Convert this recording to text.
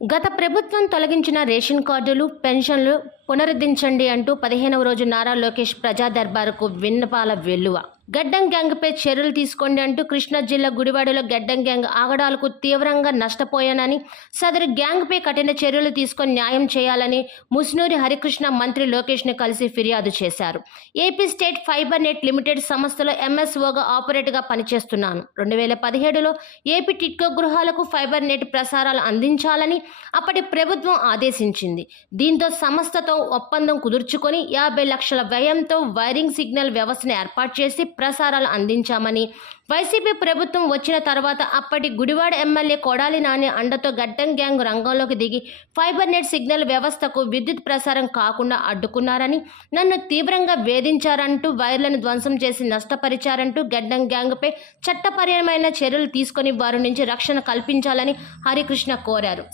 గత ప్రభుత్వం తొలగించిన రేషన్ కార్డులు, పెన్షన్లు పునరుద్ధరించండి అంటూ 15వ రోజు నారా లోకేష్ ప్రజా దర్బారుకు విన్నపాల వెల్లువ. గడ్డం గ్యాంగ్పై చర్యలు తీసుకోండి అంటూ కృష్ణా జిల్లా గుడివాడలో గడ్డం గ్యాంగ్ ఆగడాలకు తీవ్రంగా నష్టపోయానని, సదరు గ్యాంగ్పై కఠిన చర్యలు తీసుకొని న్యాయం చేయాలని ముసునూరి హరికృష్ణ మంత్రి లోకేష్ని కలిసి ఫిర్యాదు చేశారు. AP state fibre net limited సంస్థలో ఎంఎస్ఓగా ఆపరేటర్గా పనిచేస్తున్నాను. 2017లో ఏపీ టిట్కో గృహాలకు ఫైబర్ నెట్ ప్రసారాలు అందించాలని అప్పటి ప్రభుత్వం ఆదేశించింది. దీంతో సంస్థతో ఒప్పందం కుదుర్చుకొని 50 లక్షల వ్యయంతో వైరింగ్ సిగ్నల్ వ్యవస్థను ఏర్పాటు చేసి ప్రసారాలు అందించామని, వైసీపీ ప్రభుత్వం వచ్చిన తర్వాత అప్పటి గుడివాడ ఎమ్మెల్యే కొడాలి నాని అండతో గడ్డం గ్యాంగ్ రంగంలోకి దిగి ఫైబర్ నెట్ సిగ్నల్ వ్యవస్థకు విద్యుత్ ప్రసారం కాకుండా అడ్డుకున్నారని, నన్ను తీవ్రంగా వేధించారంటూ, వైర్లను ధ్వంసం చేసి నష్టపరిచారంటూ గడ్డం గ్యాంగ్పై చట్టపరమైన చర్యలు తీసుకొని వారి నుంచి రక్షణ కల్పించాలని హరికృష్ణ కోరారు.